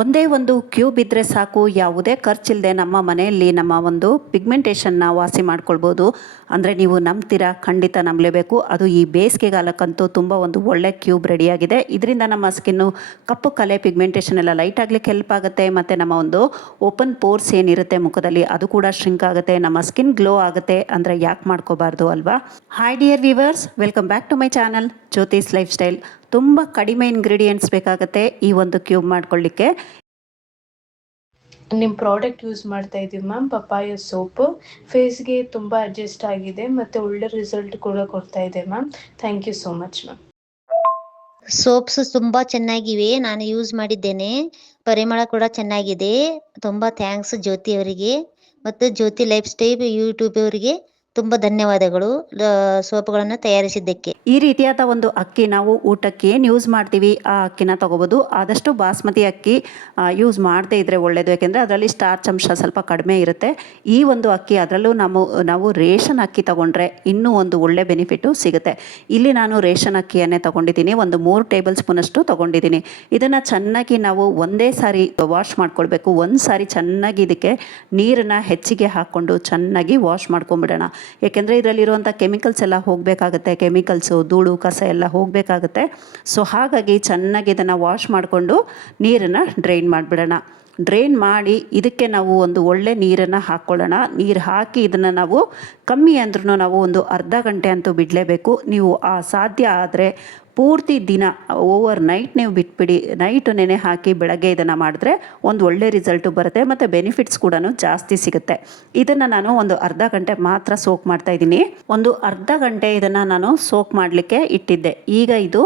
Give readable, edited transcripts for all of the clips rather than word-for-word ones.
ಒಂದೇ ಒಂದು ಕ್ಯೂಬ್ ಇದ್ದರೆ ಸಾಕು, ಯಾವುದೇ ಖರ್ಚಿಲ್ಲದೆ ನಮ್ಮ ಮನೆಯಲ್ಲಿ ನಮ್ಮ ಒಂದು ಪಿಗ್ಮೆಂಟೇಷನ್ನ ವಾಸಿ ಮಾಡ್ಕೊಳ್ಬೋದು. ಅಂದರೆ ನೀವು ನಂಬ್ತೀರಾ? ಖಂಡಿತ ನಂಬಲೇಬೇಕು. ಅದು ಈ ಬೇಸಿಗೆಗಾಲಕ್ಕಂತೂ ತುಂಬ ಒಂದು ಒಳ್ಳೆ ಕ್ಯೂಬ್ ರೆಡಿಯಾಗಿದೆ. ಇದರಿಂದ ನಮ್ಮ ಸ್ಕಿನ್ನು ಕಪ್ಪು ಕಲೆ ಪಿಗ್ಮೆಂಟೇಷನ್ ಎಲ್ಲ ಲೈಟ್ ಆಗಲಿಕ್ಕೆ ಹೆಲ್ಪ್ ಆಗುತ್ತೆ. ಮತ್ತು ನಮ್ಮ ಒಂದು ಓಪನ್ ಪೋರ್ಸ್ ಏನಿರುತ್ತೆ ಮುಖದಲ್ಲಿ ಅದು ಕೂಡ ಶ್ರಿಂಕ್ ಆಗುತ್ತೆ, ನಮ್ಮ ಸ್ಕಿನ್ ಗ್ಲೋ ಆಗುತ್ತೆ. ಅಂದರೆ ಯಾಕೆ ಮಾಡ್ಕೋಬಾರ್ದು ಅಲ್ವಾ? Hi dear viewers, welcome back to my channel Jyothi's lifestyle. ತುಂಬ ಕಡಿಮೆ ಇಂಗ್ರೀಡಿಯೆಂಟ್ಸ್ ಬೇಕಾಗುತ್ತೆ ಈ ಒಂದು ಕ್ಯೂಬ್ ಮಾಡ್ಕೊಳ್ಳಿಕ್ಕೆ. ನಿಮ್ಮ ಪ್ರಾಡಕ್ಟ್ ಯೂಸ್ ಮಾಡ್ತಾ ಇದ್ದೀವಿ ಮ್ಯಾಮ್, ಪಪ್ಪಾಯ ಸೋಪು. ಫೇಸ್ಗೆ ತುಂಬ ಅಡ್ಜಸ್ಟ್ ಆಗಿದೆ ಮತ್ತು ಒಳ್ಳೆ ರಿಸಲ್ಟ್ ಕೂಡ ಕೊಡ್ತಾ ಇದೆ ma'am. Thank you so much ma'am. Soaps ತುಂಬಾ ಚೆನ್ನಾಗಿವೆ, ನಾನು ಯೂಸ್ ಮಾಡಿದ್ದೇನೆ. ಪರಿಮಳ ಕೂಡ ಚೆನ್ನಾಗಿದೆ. ತುಂಬಾ ಥ್ಯಾಂಕ್ಸ್ ಜ್ಯೋತಿ ಅವರಿಗೆ ಮತ್ತು ಜ್ಯೋತಿ ಲೈಫ್ ಸ್ಟೈಲ್ ಯೂಟ್ಯೂಬ್ ಅವರಿಗೆ ತುಂಬ ಧನ್ಯವಾದಗಳು ಸೋಪ್ಗಳನ್ನು ತಯಾರಿಸಿದ್ದಕ್ಕೆ. ಈ ರೀತಿಯಾದ ಒಂದು ಅಕ್ಕಿ ನಾವು ಊಟಕ್ಕೆ ಏನು ಯೂಸ್ ಮಾಡ್ತೀವಿ ಆ ಅಕ್ಕಿನ ತೊಗೋಬೋದು. ಆದಷ್ಟು ಬಾಸ್ಮತಿ ಅಕ್ಕಿ ಯೂಸ್ ಮಾಡದೇ ಇದ್ದರೆ ಒಳ್ಳೆಯದು, ಯಾಕೆಂದರೆ ಅದರಲ್ಲಿ ಸ್ಟಾರ್ಚ್ ಅಂಶ ಸ್ವಲ್ಪ ಕಡಿಮೆ ಇರುತ್ತೆ. ಈ ಒಂದು ಅಕ್ಕಿ ಅದರಲ್ಲೂ ನಾವು ರೇಷನ್ ಅಕ್ಕಿ ತೊಗೊಂಡ್ರೆ ಇನ್ನೂ ಒಂದು ಒಳ್ಳೆ ಬೆನಿಫಿಟ್ಟು ಸಿಗುತ್ತೆ. ಇಲ್ಲಿ ನಾನು ರೇಷನ್ ಅಕ್ಕಿಯನ್ನೇ ತೊಗೊಂಡಿದ್ದೀನಿ, ಒಂದು 3 ಟೇಬಲ್ ಸ್ಪೂನಷ್ಟು ತೊಗೊಂಡಿದ್ದೀನಿ. ಇದನ್ನು ಚೆನ್ನಾಗಿ ನಾವು ಒಂದೇ ಸಾರಿ ವಾಶ್ ಮಾಡ್ಕೊಳ್ಬೇಕು. ಒಂದು ಸಾರಿ ಚೆನ್ನಾಗಿ ಇದಕ್ಕೆ ನೀರನ್ನು ಹೆಚ್ಚಿಗೆ ಹಾಕ್ಕೊಂಡು ಚೆನ್ನಾಗಿ ವಾಶ್ ಮಾಡ್ಕೊಂಬಿಡೋಣ. ಏಕೆಂದರೆ ಇದರಲ್ಲಿರುವಂಥ ಕೆಮಿಕಲ್ಸ್ ಎಲ್ಲ ಹೋಗಬೇಕಾಗುತ್ತೆ, ಕೆಮಿಕಲ್ಸು ಧೂಳು ಕಸ ಎಲ್ಲ ಹೋಗಬೇಕಾಗುತ್ತೆ. ಸೊ ಹಾಗಾಗಿ ಚೆನ್ನಾಗಿ ಇದನ್ನು ವಾಶ್ ಮಾಡಿಕೊಂಡು ನೀರನ್ನು ಡ್ರೈನ್ ಮಾಡಿಬಿಡೋಣ. ಡ್ರೈನ್ ಮಾಡಿ ಇದಕ್ಕೆ ನಾವು ಒಂದು ಒಳ್ಳೆ ನೀರನ್ನು ಹಾಕ್ಕೊಳ್ಳೋಣ. ನೀರು ಹಾಕಿ ಇದನ್ನು ನಾವು ಕಮ್ಮಿ ಅಂದ್ರೂ ನಾವು ಒಂದು ಅರ್ಧ ಗಂಟೆ ಅಂತೂ ಬಿಡಲೇಬೇಕು. ನೀವು ಸಾಧ್ಯ ಆದರೆ ಪೂರ್ತಿ ದಿನ ಓವರ್ ನೈಟ್ ನೀವು ಬಿಟ್ಬಿಡಿ. ನೈಟ್ ನೆನೆ ಹಾಕಿ ಬೆಳಗ್ಗೆ ಇದನ್ನು ಮಾಡಿದ್ರೆ ಒಂದು ಒಳ್ಳೆ ರಿಸಲ್ಟು ಬರುತ್ತೆ ಮತ್ತು ಬೆನಿಫಿಟ್ಸ್ ಕೂಡ ಜಾಸ್ತಿ ಸಿಗುತ್ತೆ. ಇದನ್ನು ನಾನು ಒಂದು ಅರ್ಧ ಗಂಟೆ ಮಾತ್ರ ಸೋಕ್ ಮಾಡ್ತಾಯಿದ್ದೀನಿ. ಒಂದು ಅರ್ಧ ಗಂಟೆ ಇದನ್ನು ನಾನು ಸೋಕ್ ಮಾಡಲಿಕ್ಕೆ ಇಟ್ಟಿದ್ದೆ. ಈಗ ಇದು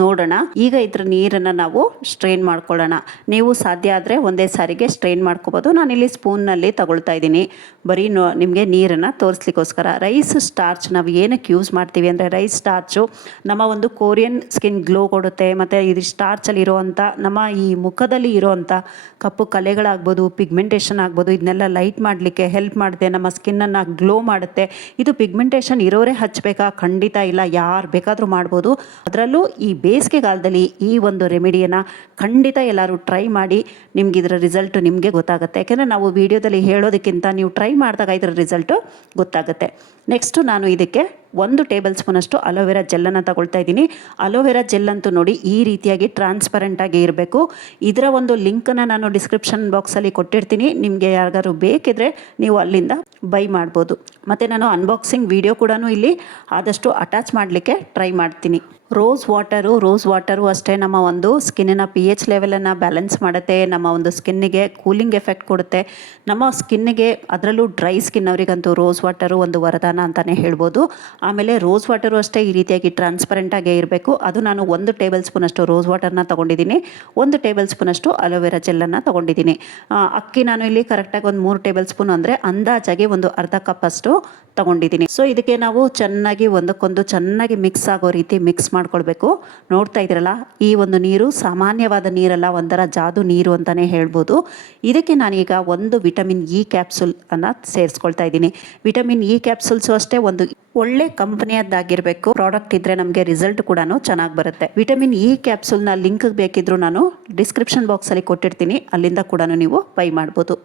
ನೋಡೋಣ. ಈಗ ಇದ್ರ ನೀರನ್ನು ನಾವು ಸ್ಟ್ರೈನ್ ಮಾಡ್ಕೊಳ್ಳೋಣ. ನೀವು ಸಾಧ್ಯ ಆದರೆ ಒಂದೇ ಸಾರಿಗೆ ಸ್ಟ್ರೈನ್ ಮಾಡ್ಕೋಬೋದು. ನಾನಿಲ್ಲಿ ಸ್ಪೂನ್ನಲ್ಲಿ ತಗೊಳ್ತಾ ಇದ್ದೀನಿ, ಬರೀ ನಿಮಗೆ ನೀರನ್ನು ತೋರಿಸ್ಲಿಕ್ಕೋಸ್ಕರ. ರೈಸ್ ಸ್ಟಾರ್ಚ್ ನಾವು ಏನಕ್ಕೆ ಯೂಸ್ ಮಾಡ್ತೀವಿ ಅಂದರೆ, ರೈಸ್ ಸ್ಟಾರ್ಚು ನಮ್ಮ ಒಂದು ಕೊರಿಯನ್ ಸ್ಕಿನ್ ಗ್ಲೋ ಕೊಡುತ್ತೆ. ಮತ್ತು ಇದು ಸ್ಟಾರ್ಚಲ್ಲಿ ಇರೋವಂಥ ನಮ್ಮ ಈ ಮುಖದಲ್ಲಿ ಇರೋವಂಥ ಕಪ್ಪು ಕಲೆಗಳಾಗ್ಬೋದು, ಪಿಗ್ಮೆಂಟೇಷನ್ ಆಗ್ಬೋದು, ಇದನ್ನೆಲ್ಲ ಲೈಟ್ ಮಾಡಲಿಕ್ಕೆ ಹೆಲ್ಪ್ ಮಾಡುತ್ತೆ. ನಮ್ಮ ಸ್ಕಿನ್ನನ್ನು ಗ್ಲೋ ಮಾಡುತ್ತೆ. ಇದು ಪಿಗ್ಮೆಂಟೇಷನ್ ಇರೋರೇ ಹಚ್ಚಬೇಕಾ? ಖಂಡಿತ ಇಲ್ಲ, ಯಾರು ಬೇಕಾದರೂ ಮಾಡ್ಬೋದು. ಅದರಲ್ಲೂ ಈ ಬೇಸಿಗೆಗಾಲದಲ್ಲಿ ಈ ಒಂದು ರೆಮಿಡಿಯನ್ನು ಖಂಡಿತ ಎಲ್ಲರೂ ಟ್ರೈ ಮಾಡಿ. ನಿಮ್ಗೆ ಇದರ ರಿಸಲ್ಟು ನಿಮಗೆ ಗೊತ್ತಾಗುತ್ತೆ. ಯಾಕೆಂದರೆ ನಾವು ವಿಡಿಯೋದಲ್ಲಿ ಹೇಳೋದಕ್ಕಿಂತ ನೀವು ಟ್ರೈ ಮಾಡಿದಾಗ ಇದರ ರಿಸಲ್ಟು ಗೊತ್ತಾಗುತ್ತೆ. ನೆಕ್ಸ್ಟು ನಾನು ಇದಕ್ಕೆ 1 ಟೇಬಲ್ ಸ್ಪೂನಷ್ಟು ಅಲೋವೆರಾ ಜೆಲ್ಲನ್ನು ತಗೊಳ್ತಾ ಇದ್ದೀನಿ. ಅಲೋವೆರಾ ಜೆಲ್ ಅಂತೂ ನೋಡಿ ಈ ರೀತಿಯಾಗಿ ಟ್ರಾನ್ಸ್ಪರೆಂಟಾಗಿ ಇರಬೇಕು. ಇದರ ಒಂದು ಲಿಂಕನ್ನು ನಾನು ಡಿಸ್ಕ್ರಿಪ್ಷನ್ ಬಾಕ್ಸಲ್ಲಿ ಕೊಟ್ಟಿರ್ತೀನಿ. ನಿಮಗೆ ಯಾರಿಗಾದ್ರು ಬೇಕಿದ್ರೆ ನೀವು ಅಲ್ಲಿಂದ ಬೈ ಮಾಡ್ಬೋದು. ಮತ್ತು ನಾನು ಅನ್ಬಾಕ್ಸಿಂಗ್ ವಿಡಿಯೋ ಕೂಡ ಇಲ್ಲಿ ಆದಷ್ಟು ಅಟ್ಯಾಚ್ ಮಾಡಲಿಕ್ಕೆ ಟ್ರೈ ಮಾಡ್ತೀನಿ. ರೋಸ್ ವಾಟರು ಅಷ್ಟೇ ನಮ್ಮ ಒಂದು ಸ್ಕಿನ್ನಿನ pH ಲೆವೆಲನ್ನು ಬ್ಯಾಲೆನ್ಸ್ ಮಾಡುತ್ತೆ. ನಮ್ಮ ಒಂದು ಸ್ಕಿನ್ನಿಗೆ ಕೂಲಿಂಗ್ ಎಫೆಕ್ಟ್ ಕೊಡುತ್ತೆ. ನಮ್ಮ ಸ್ಕಿನ್ನಿಗೆ, ಅದರಲ್ಲೂ ಡ್ರೈ ಸ್ಕಿನ್ ಅವರಿಗಂತೂ ರೋಸ್ ವಾಟರು ಒಂದು ವರದಾನ ಅಂತಲೇ ಹೇಳ್ಬೋದು. ಆಮೇಲೆ ರೋಸ್ ವಾಟರು ಅಷ್ಟೇ ಈ ರೀತಿಯಾಗಿ ಟ್ರಾನ್ಸ್ಪರೆಂಟಾಗೇ ಇರಬೇಕು. ಅದು ನಾನು 1 ಟೇಬಲ್ ಸ್ಪೂನಷ್ಟು ರೋಸ್ ವಾಟರ್ನ ತೊಗೊಂಡಿದ್ದೀನಿ, 1 ಟೇಬಲ್ ಸ್ಪೂನಷ್ಟು ಅಲೋವೆರಾ ಜೆಲ್ಲನ್ನು ತೊಗೊಂಡಿದ್ದೀನಿ. ಅಕ್ಕಿ ನಾನು ಇಲ್ಲಿ ಕರೆಕ್ಟಾಗಿ ಒಂದು 3 ಟೇಬಲ್ ಸ್ಪೂನ್ ಅಂದರೆ ಅಂದಾಜಾಗಿ ಒಂದು ಅರ್ಧ ಕಪ್ಪಷ್ಟು ತೊಗೊಂಡಿದ್ದೀನಿ. ಸೊ ಇದಕ್ಕೆ ನಾವು ಚೆನ್ನಾಗಿ ಒಂದಕ್ಕೊಂದು ಚೆನ್ನಾಗಿ ಮಿಕ್ಸ್ ಆಗೋ ರೀತಿ ಮಿಕ್ಸ್ ಮಾಡ್ಕೊಳ್ಬೇಕು. ನೋಡ್ತಾ ಇದ್ದೀರಲ್ಲ, ಈ ಒಂದು ನೀರು ಸಾಮಾನ್ಯವಾದ ನೀರಲ್ಲ, ಒಂಥರ ಜಾದು ನೀರು ಅಂತಲೇ ಹೇಳ್ಬೋದು. ಇದಕ್ಕೆ ನಾನೀಗ 1 ವಿಟಮಿನ್ ಇ ಕ್ಯಾಪ್ಸೂಲ್ ಅನ್ನು ಸೇರಿಸ್ಕೊಳ್ತಾ ಇದ್ದೀನಿ. ವಿಟಮಿನ್ ಇ ಕ್ಯಾಪ್ಸೂಲ್ಸು ಅಷ್ಟೇ ಒಂದು ಒಳ್ಳೆ ಕಂಪನಿಯದ್ದಾಗಿರಬೇಕು. ಪ್ರಾಡಕ್ಟ್ ಇದ್ದರೆ ನಮಗೆ ರಿಸಲ್ಟ್ ಕೂಡ ಚೆನ್ನಾಗಿ ಬರುತ್ತೆ. ವಿಟಮಿನ್ ಇ ಕ್ಯಾಪ್ಸೂಲ್ನ ಲಿಂಕ್ ಬೇಕಿದ್ರೂ ನಾನು ಡಿಸ್ಕ್ರಿಪ್ಷನ್ ಬಾಕ್ಸಲ್ಲಿ ಕೊಟ್ಟಿರ್ತೀನಿ, ಅಲ್ಲಿಂದ ಕೂಡ ನೀವು ಬೈ ಮಾಡ್ಬೋದು.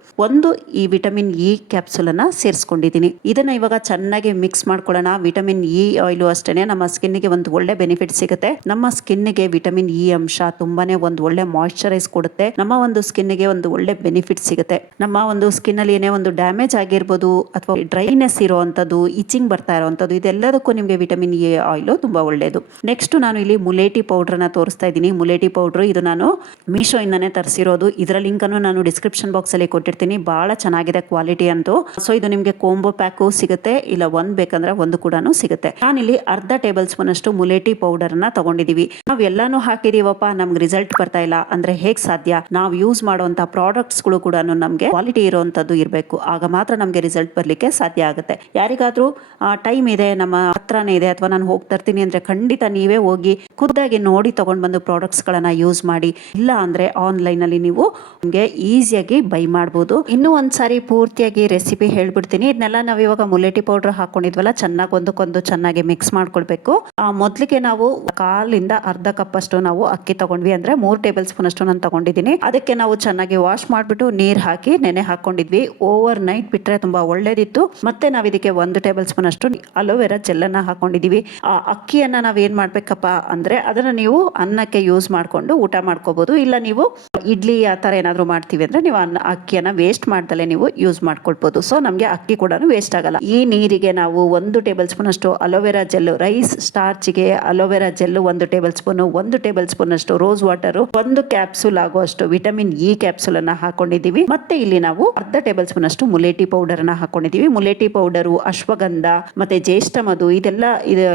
ಈ ವಿಟಮಿನ್ ಇ ಕ್ಯಾಪ್ಸೂಲನ್ನು ಸೇರಿಸ್ಕೊಂಡಿದ್ದೀನಿ. ಇದನ್ನು ಇವಾಗ ಚೆನ್ನಾಗಿ ಮಿಕ್ಸ್ ಮಾಡ್ಕೊಳ್ಳೋಣ. ವಿಟಮಿನ್ ಇ ಆಯಿಲು ಅಷ್ಟೇ ನಮ್ಮ ಸ್ಕಿನ್ನಿಗೆ ಒಂದು ಒಳ್ಳೆ ಬೆನಿಫಿಟ್ ಸಿಗುತ್ತೆ. ನಮ್ಮ ಸ್ಕಿನ್ನಿಗೆ ವಿಟಮಿನ್ ಇ ಅಂಶ ತುಂಬಾನೇ ಒಂದು ಒಳ್ಳೆ ಮಾಯಿಶ್ಚರೈಸ್ ಕೊಡುತ್ತೆ. ನಮ್ಮ ಒಂದು ಸ್ಕಿನ್ನಿಗೆ ಒಂದು ಒಳ್ಳೆ ಬೆನಿಫಿಟ್ ಸಿಗುತ್ತೆ. ನಮ್ಮ ಒಂದು ಸ್ಕಿನ್ನಲ್ಲಿ ಏನೇ ಒಂದು ಡ್ಯಾಮೇಜ್ ಆಗಿರ್ಬೋದು ಅಥವಾ ಡ್ರೈನೆಸ್ ಇರೋವಂಥದ್ದು, ಇಚಿಂಗ್ ಬರ್ತಾ ಇರೋವಂಥದ್ದು, ಇದೆಲ್ಲದಕ್ಕೂ ನಿಮಗೆ ವಿಟಮಿನ್ ಇ ಆಯಿಲು ತುಂಬ ಒಳ್ಳೆಯದು. ನೆಕ್ಸ್ಟ್ ನಾನು ಇಲ್ಲಿ ಮುಲೇಟಿ ಪೌಡ್ರನ್ನ ತೋರಿಸ್ತಾ ಇದ್ದೀನಿ. ಮುಲೇಟಿ ಪೌಡ್ರು ಇದು ನಾನು ಮೀಶೋಯಿಂದನೇ ತರಿಸಿರೋದು. ಇದರ ಲಿಂಕನ್ನು ನಾನು ಡಿಸ್ಕ್ರಿಪ್ಷನ್ ಬಾಕ್ಸಲ್ಲಿ ಕೊಟ್ಟಿರ್ತೀನಿ. ಭಾಳ ಚೆನ್ನಾಗಿದೆ ಕ್ವಾಲಿಟಿ ಅಂತೂ. ಸೊ ಇದು ನಿಮಗೆ ಕೋಂಬೋ ಪ್ಯಾಕು ಸಿಗುತ್ತೆ, ಇಲ್ಲ 1 ಬೇಕಂದ್ರೆ 1 ಕೂಡ ಸಿಗುತ್ತೆ. ನಾನಿಲ್ಲಿ ಅರ್ಧ ಟೇಬಲ್ ಸ್ಪೂನ್ ಅಷ್ಟು ಮುಲೇಟಿ ಪೌಡರ್ನ ತಗೊಂಡಿದ್ದೀವಿ. ನಾವು ಎಲ್ಲಾನು ಹಾಕಿದೀವಪ್ಪ, ನಮ್ಗೆ ರಿಸಲ್ಟ್ ಬರ್ತಾ ಇಲ್ಲ ಅಂದ್ರೆ ಹೇಗೆ ಸಾಧ್ಯ? ನಾವು ಯೂಸ್ ಮಾಡುವಂಥ ಪ್ರಾಡಕ್ಟ್ಸ್ಗಳು ಕೂಡ ನಮಗೆ ಕ್ವಾಲಿಟಿ ಇರೋವಂಥದ್ದು ಇರಬೇಕು. ಆಗ ಮಾತ್ರ ನಮಗೆ ರಿಸಲ್ಟ್ ಬರಲಿಕ್ಕೆ ಸಾಧ್ಯ ಆಗುತ್ತೆ. ಯಾರಿಗಾದ್ರೂ ಟೈಮ್ ಏನಿದೆ ನಮ್ಮ ಹತ್ರನೇ ಇದೆ ಅಥವಾ ನಾನು ಹೋಗಿ ತರ್ತೀನಿ ಅಂದರೆ ಖಂಡಿತ ನೀವೇ ಹೋಗಿ ಖುದ್ದಾಗಿ ನೋಡಿ ತೊಗೊಂಡು ಬಂದು ಪ್ರಾಡಕ್ಟ್ಸ್ಗಳನ್ನು ಯೂಸ್ ಮಾಡಿ. ಇಲ್ಲ ಅಂದರೆ ಆನ್ಲೈನಲ್ಲಿ ನೀವು ನಿಮಗೆ ಈಸಿಯಾಗಿ ಬೈ ಮಾಡ್ಬೋದು. ಇನ್ನೂ ಒಂದ್ಸಾರಿ ಪೂರ್ತಿಯಾಗಿ ರೆಸಿಪಿ ಹೇಳ್ಬಿಡ್ತೀನಿ. ಇದನ್ನೆಲ್ಲ ನಾವು ಇವಾಗ ಮುಲೇಟಿ ಪೌಡರ್ ಹಾಕೊಂಡಿದ್ವಲ್ಲ, ಚೆನ್ನಾಗಿ ಒಂದಕ್ಕೊಂದು ಚೆನ್ನಾಗಿ ಮಿಕ್ಸ್ ಮಾಡ್ಕೊಳ್ಬೇಕು. ಮೊದಲಿಗೆ ನಾವು ಕಾಲಿಂದ ಅರ್ಧ ಕಪ್ ಅಷ್ಟು ನಾವು ಅಕ್ಕಿ ತಗೊಂಡ್ವಿ, ಅಂದರೆ 3 ಟೇಬಲ್ ಸ್ಪೂನ್ ಅಷ್ಟು ನಾನು ತಗೊಂಡಿದ್ದೀನಿ. ಅದಕ್ಕೆ ನಾವು ಚೆನ್ನಾಗಿ ವಾಶ್ ಮಾಡಿಬಿಟ್ಟು ನೀರು ಹಾಕಿ ನೆನೆ ಹಾಕೊಂಡಿದ್ವಿ. ಓವರ್ ನೈಟ್ ಬಿಟ್ಟರೆ ತುಂಬ ಒಳ್ಳೇದಿತ್ತು. ಮತ್ತೆ ನಾವು ಇದಕ್ಕೆ 1 ಟೇಬಲ್ ಸ್ಪೂನ್ ಅಷ್ಟು ಅಲೋವೆರಾ ಜೆಲ್ಲನ್ನು ಹಾಕೊಂಡಿದ್ದೀವಿ. ಆ ಅಕ್ಕಿಯನ್ನು ನಾವು ಏನು ಮಾಡಬೇಕಪ್ಪ ಅಂದರೆ ಅದನ್ನು ನೀವು ಅನ್ನಕ್ಕೆ ಯೂಸ್ ಮಾಡಿಕೊಂಡು ಊಟ ಮಾಡ್ಕೋಬೋದು. ಇಲ್ಲ ನೀವು ಇಡ್ಲಿ ಆ ಥರ ಏನಾದರೂ ಮಾಡ್ತೀವಿ ಅಂದರೆ ನೀವು ಅಕ್ಕಿಯನ್ನು ವೇಸ್ಟ್ ಮಾಡ್ದಲೇ ನೀವು ಯೂಸ್ ಮಾಡ್ಕೊಳ್ಬೋದು. ಸೊ ನಮಗೆ ಅಕ್ಕಿ ಕೂಡ ವೇಸ್ಟ್ ಆಗಲ್ಲ. ಈ ನೀರಿಗೆ ನಾವು 1 ಟೇಬಲ್ ಸ್ಪೂನ್ ಅಷ್ಟು ಅಲೋವೆರಾ ಜೆಲ್ಲು, ರೈಸ್ ಸ್ಟಾರ್ಚ್ಗೆ aloe vera gel 1 tablespoon, 1 tablespoon ಅಷ್ಟು ರೋಸ್ ವಾಟರು, 1 ಕ್ಯಾಪ್ಸೂಲ್ ಆಗುವಷ್ಟು ವಿಟಮಿನ್ ಇ ಕ್ಯಾಪ್ಸೂಲ್ ಅನ್ನ ಹಾಕೊಂಡಿದ್ದೀವಿ. ಮತ್ತೆ ಇಲ್ಲಿ ನಾವು ಅರ್ಧ ಟೇಬಲ್ ಸ್ಪೂನ್ ಅಷ್ಟು ಮುಲೇಟಿ ಪೌಡರ್ ಅನ್ನ ಹಾಕೊಂಡಿದ್ದೀವಿ. ಮುಲೇಟಿ ಪೌಡರು, ಅಶ್ವಗಂಧ ಮತ್ತೆ ಜ್ಯೇಷ್ಠ ಮಧು, ಇದೆಲ್ಲ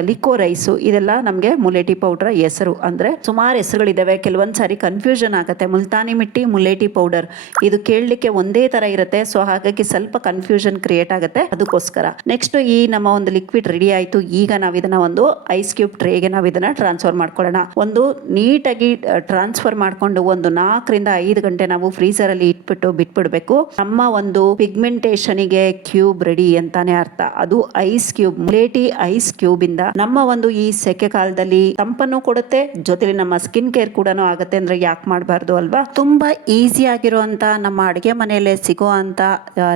ಲಿಕೋ ರೈಸು, ಇದೆಲ್ಲ ನಮಗೆ ಮುಲೇಟಿ ಪೌಡರ್ ಹೆಸರು. ಅಂದ್ರೆ ಸುಮಾರು ಹೆಸರುಗಳಿದಾವೆ. ಕೆಲವೊಂದ್ಸಾರಿ ಕನ್ಫ್ಯೂಷನ್ ಆಗುತ್ತೆ. ಮುಲ್ತಾನಿ ಮಿಟ್ಟಿ, ಮುಲೇಟಿ ಪೌಡರ್ ಇದು ಕೇಳಲಿಕ್ಕೆ ಒಂದೇ ತರ ಇರುತ್ತೆ. ಸೊ ಹಾಗಾಗಿ ಸ್ವಲ್ಪ ಕನ್ಫ್ಯೂಷನ್ ಕ್ರಿಯೇಟ್ ಆಗುತ್ತೆ. ಅದಕ್ಕೋಸ್ಕರ ನೆಕ್ಸ್ಟ್ ಈ ನಮ್ಮ ಒಂದು ಲಿಕ್ವಿಡ್ ರೆಡಿ ಆಯ್ತು. ಈಗ ನಾವು ಇದನ್ನ ಒಂದು ಐಸ್ ಕ್ಯೂಬ್ ಟ್ರೇಗೆ ನಾವು ಇದನ್ನ ಟ್ರಾನ್ಸ್ಫರ್ ಮಾಡ್ಕೊಳ್ಳೋಣ. ಒಂದು ನೀಟಾಗಿ ಟ್ರಾನ್ಸ್ಫರ್ ಮಾಡ್ಕೊಂಡು ಒಂದು 4 ರಿಂದ 5 ಗಂಟೆ ನಾವು ಫ್ರೀಸರ್ ಅಲ್ಲಿ ಇಟ್ಬಿಟ್ಟು ಬಿಟ್ಬಿಡ್ಬೇಕು. ನಮ್ಮ ಒಂದು ಪಿಗ್ಮೆಂಟೇಷನ್ ಗೆ ಕ್ಯೂಬ್ ರೆಡಿ ಅಂತಾನೆ ಅರ್ಥ. ಅದು ಐಸ್ ಕ್ಯೂಬ್, ಮುಲೇಟಿ ಐಸ್ ಕ್ಯೂಬ್ ಇಂದ ನಮ್ಮ ಒಂದು ಈ ಸೆಕೆ ಕಾಲದಲ್ಲಿ ತಂಪನ್ನು ಕೊಡುತ್ತೆ, ಜೊತೆಲಿ ನಮ್ಮ ಸ್ಕಿನ್ ಕೇರ್ ಕೂಡ ಆಗುತ್ತೆ. ಅಂದ್ರೆ ಯಾಕೆ ಮಾಡಬಾರ್ದು ಅಲ್ವಾ? ತುಂಬಾ ಈಸಿ ಆಗಿರುವಂತ ನಮ್ಮ ಅಡುಗೆ ಮನೆಯಲ್ಲೇ ಸಿಗುವಂತ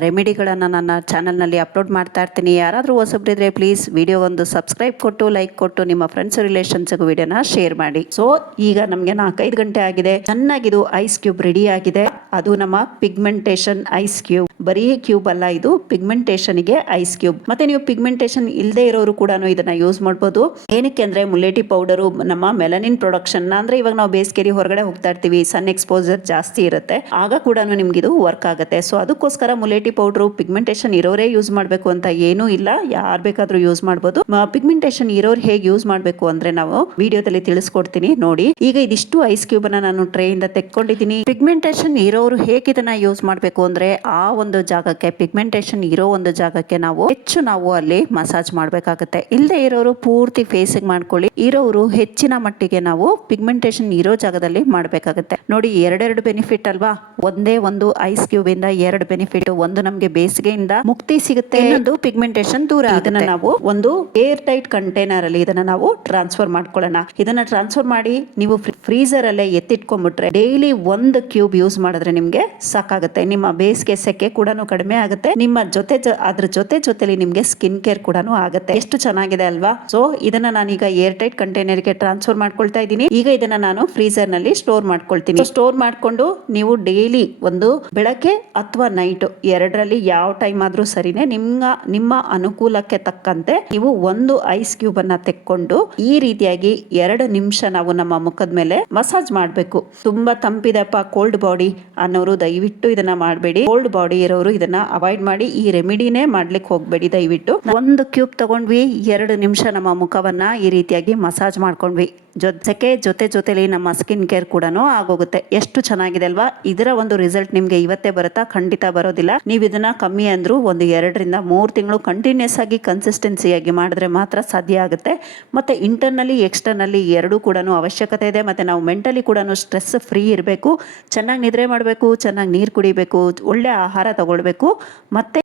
ರೆಮಿಡಿಗಳನ್ನ ನನ್ನ ಚಾನೆಲ್ ನಲ್ಲಿ ಅಪ್ಲೋಡ್ ಮಾಡ್ತಾ ಇರ್ತೀನಿ. ಯಾರಾದ್ರೂ ಹೊಸಬ್ರಿದ್ರೆ ಪ್ಲೀಸ್ ವಿಡಿಯೋ ಒಂದು ಸಬ್ಸ್ಕ್ರೈಬ್ ಕೊಟ್ಟು ಲೈಕ್ ಕೊಟ್ಟು ನಿಮ್ಮ ಫ್ರೆಂಡ್ಸ್ ರಿಲೇಷನ್ಸ್ ವಿಡಿಯೋನ ಶೇರ್ ಮಾಡಿ. ಸೊ ಈಗ ನಮಗೆ 4-5 ಗಂಟೆ ಆಗಿದೆ. ಚೆನ್ನಾಗಿದು ಐಸ್ ಕ್ಯೂಬ್ ರೆಡಿ ಆಗಿದೆ. ಅದು ನಮ್ಮ ಪಿಗ್ಮೆಂಟೇಷನ್ ಐಸ್ ಕ್ಯೂಬ್. ಬರೀ ಕ್ಯೂಬ್ ಅಲ್ಲ, ಇದು ಪಿಗ್ಮೆಂಟೇಷನ್ ಗೆ ಐಸ್ ಕ್ಯೂಬ್. ಮತ್ತೆ ನೀವು ಪಿಗ್ಮೆಂಟೇಷನ್ ಇಲ್ಲದೆ ಇರೋರು ಕೂಡ ಇದನ್ನ ಯೂಸ್ ಮಾಡ್ಬೋದು. ಏನಕ್ಕೆ ಅಂದ್ರೆ ಮುಲೇಟಿ ಪೌಡರು ನಮ್ಮ ಮೆಲನಿನ್ ಪ್ರೊಡಕ್ಷನ್, ಅಂದ್ರೆ ಇವಾಗ ನಾವು ಬೇಸಿಗೆಯಲ್ಲಿ ಹೊರಗಡೆ ಹೋಗ್ತಾ ಇರ್ತೀವಿ, ಸನ್ ಎಕ್ಸ್ಪೋಜರ್ ಜಾಸ್ತಿ ಇರುತ್ತೆ, ಆಗ ಕೂಡ ನಿಮ್ಗೆ ಇದು ವರ್ಕ್ ಆಗುತ್ತೆ. ಸೊ ಅದಕ್ಕೋಸ್ಕರ ಮುಲೇಟಿ ಪೌಡರು ಪಿಗ್ಮೆಂಟೇಷನ್ ಇರೋರೇ ಯೂಸ್ ಮಾಡಬೇಕು ಅಂತ ಏನೂ ಇಲ್ಲ, ಯಾರು ಬೇಕಾದ್ರೂ ಯೂಸ್ ಮಾಡ್ಬೋದು. ಪಿಗ್ಮೆಂಟೇಷನ್ ಇರೋರು ಹೇಗೆ ಯೂಸ್ ಮಾಡಬೇಕು ಅಂದ್ರೆ ನಾವು ವಿಡಿಯೋದಲ್ಲಿ ತಿಳಿಸ್ಕೊಡ್ತೀನಿ ನೋಡಿ. ಈಗ ಇದಿಷ್ಟು ಐಸ್ ಕ್ಯೂಬ್ ಅನ್ನ ನಾನು ಟ್ರೇ ಇಂದ ತೆಕ್ಕೊಂಡಿದ್ದೀನಿ. ಪಿಗ್ಮೆಂಟೇಷನ್ ಇರೋರು ಹೇಗೆ ಇದನ್ನ ಯೂಸ್ ಮಾಡಬೇಕು ಅಂದ್ರೆ ಆ ಒಂದು ಜಾಗಕ್ಕೆ, ಪಿಗ್ಮೆಂಟೇಷನ್ ಇರೋ ಒಂದು ಜಾಗಕ್ಕೆ ನಾವು ಹೆಚ್ಚು ಅಲ್ಲಿ ಮಸಾಜ್ ಮಾಡಬೇಕಾಗುತ್ತೆ. ಇಲ್ಲದೆ ಇರೋರು ಪೂರ್ತಿ ಫೇಸಿಗೆ ಮಾಡ್ಕೊಳ್ಳಿ. ಇರೋರು ಹೆಚ್ಚಿನ ಮಟ್ಟಿಗೆ ನಾವು ಪಿಗ್ಮೆಂಟೇಷನ್ ಇರೋ ಜಾಗದಲ್ಲಿ ಮಾಡಬೇಕಾಗುತ್ತೆ. ನೋಡಿ, 2 ಬೆನಿಫಿಟ್ ಅಲ್ವಾ? ಒಂದೇ ಒಂದು ಐಸ್ ಕ್ಯೂಬ್ ಇಂದ 2 ಬೆನಿಫಿಟ್. ಒಂದು ನಮಗೆ ಬೇಸಿಗೆಯಿಂದ ಮುಕ್ತಿ ಸಿಗುತ್ತೆ, ಇನ್ನೊಂದು ಪಿಗ್ಮೆಂಟೇಷನ್ ದೂರ. ಇದನ್ನ ನಾವು ಒಂದು ಏರ್ ಟೈಟ್ ಕಂಟೈನರ್ ಅಲ್ಲಿ ಇದನ್ನ ನಾವು ಟ್ರಾನ್ಸ್ಫರ್ ಮಾಡ್ಕೊಳ್ಳೋಣ. ಇದನ್ನ ಟ್ರಾನ್ಸ್ಫರ್ ಮಾಡಿ ನೀವು ಫ್ರೀಸರ್ ಅಲ್ಲೇ ಎತ್ತಿಟ್ಕೊಂಡ್ಬಿಟ್ರೆ ಡೈಲಿ 1 ಕ್ಯೂಬ್ ಯೂಸ್ ಮಾಡಿದ್ರೆ ನಿಮ್ಗೆ ಸಾಕಾಗುತ್ತೆ. ನಿಮ್ಮ ಬೇಸಿಗೆ ಸೆಕೆ ಕೂಡ ಕಡಿಮೆ ಆಗುತ್ತೆ. ನಿಮ್ಮ ಅದ್ರ ಜೊತೆಲಿ ನಿಮ್ಗೆ ಸ್ಕಿನ್ ಕೇರ್ ಕೂಡ ಆಗುತ್ತೆ. ಎಷ್ಟು ಚೆನ್ನಾಗಿದೆ ಅಲ್ವಾ? ಸೊ ಇದನ್ನ ನಾನೀಗ ಏರ್ ಟೈಟ್ ಕಂಟೈನರ್ ಗೆ ಟ್ರಾನ್ಸ್ಫರ್ ಮಾಡ್ಕೊಳ್ತಾ ಇದ್ದೀನಿ. ಈಗ ಇದನ್ನ ನಾನು ಫ್ರೀಸರ್ ನಲ್ಲಿ ಸ್ಟೋರ್ ಮಾಡ್ಕೊಳ್ತೀನಿ. ಸ್ಟೋರ್ ಮಾಡ್ಕೊಂಡು ನೀವು ಡೈಲಿ ಒಂದು ಬೆಳಗ್ಗೆ ಅಥವಾ ನೈಟ್ 2ರಲ್ಲಿ ಯಾವ ಟೈಮ್ ಆದ್ರೂ ಸರಿನೇ, ನಿಮ್ಮ ಅನುಕೂಲಕ್ಕೆ ತಕ್ಕಂತೆ ನೀವು ಒಂದು ಐಸ್ ಕ್ಯೂಬ್ ಅನ್ನ ತೆಕ್ಕೊಂಡು ಈ ರೀತಿಯಾಗಿ 2 ನಿಮಿಷ ನಾವು ನಮ್ಮ ಮುಖದ ಮೇಲೆ ಮಸಾಜ್ ಮಾಡಬೇಕು. ತುಂಬಾ ತಂಪಿದಪ್ಪ, ಕೋಲ್ಡ್ ಬಾಡಿ ಅನ್ನೋರು ದಯವಿಟ್ಟು ಇದನ್ನ ಮಾಡಬೇಡಿ. ಕೋಲ್ಡ್ ಬಾಡಿ ಇರೋರು ಇದನ್ನ ಅವಾಯ್ಡ್ ಮಾಡಿ. ಈ ರೆಮಿಡಿನೇ ಮಾಡ್ಲಿಕ್ಕೆ ಹೋಗ್ಬೇಡಿ ದಯವಿಟ್ಟು. 1 ಕ್ಯೂಬ್ ತಗೊಂಡ್ವಿ, 2 ನಿಮಿಷ ನಮ್ಮ ಮುಖವನ್ನ ಈ ರೀತಿಯಾಗಿ ಮಸಾಜ್ ಮಾಡ್ಕೊಂಡ್ವಿ. ಜೊತೆಲಿ ನಮ್ಮ ಸ್ಕಿನ್ ಕೇರ್ ಕೂಡ ಆಗೋಗುತ್ತೆ. ಎಷ್ಟು ಚೆನ್ನಾಗಿದೆ ಅಲ್ವಾ? ಇದರ ಒಂದು ರಿಸಲ್ಟ್ ನಿಮ್ಗೆ ಇವತ್ತೇ ಬರುತ್ತಾ? ಖಂಡಿತ ಬರೋದಿಲ್ಲ. ನೀವು ಇದನ್ನ ಕಮ್ಮಿ ಅಂದ್ರೂ ಒಂದು 2 ರಿಂದ 3 ತಿಂಗಳು ಕಂಟಿನ್ಯೂಸ್ ಆಗಿ ಕನ್ಸಿಸ್ಟೆನ್ಸಿಯಾಗಿ ಮಾಡಿದ್ರೆ ಮಾತ್ರ ಸಾಧ್ಯ ಆಗುತ್ತೆ. ಮತ್ತೆ ಇಂಟರ್ನಲಿ ಎಕ್ಸ್ಟರ್ನಲಿ ಎರಡೂ ಕೂಡ ಅವಶ್ಯಕತೆ ಇದೆ. ಮತ್ತೆ ನಾವು ಮೆಂಟಲಿ ಕೂಡ ಸ್ಟ್ರೆಸ್ ಫ್ರೀ ಇರಬೇಕು, ಚೆನ್ನಾಗಿ ನಿದ್ರೆ ಮಾಡಬೇಕು, ಚೆನ್ನಾಗಿ ನೀರು ಕುಡಿಬೇಕು, ಒಳ್ಳೆ ಆಹಾರ ತಗೊಳ್ಬೇಕು. ಮತ್ತೆ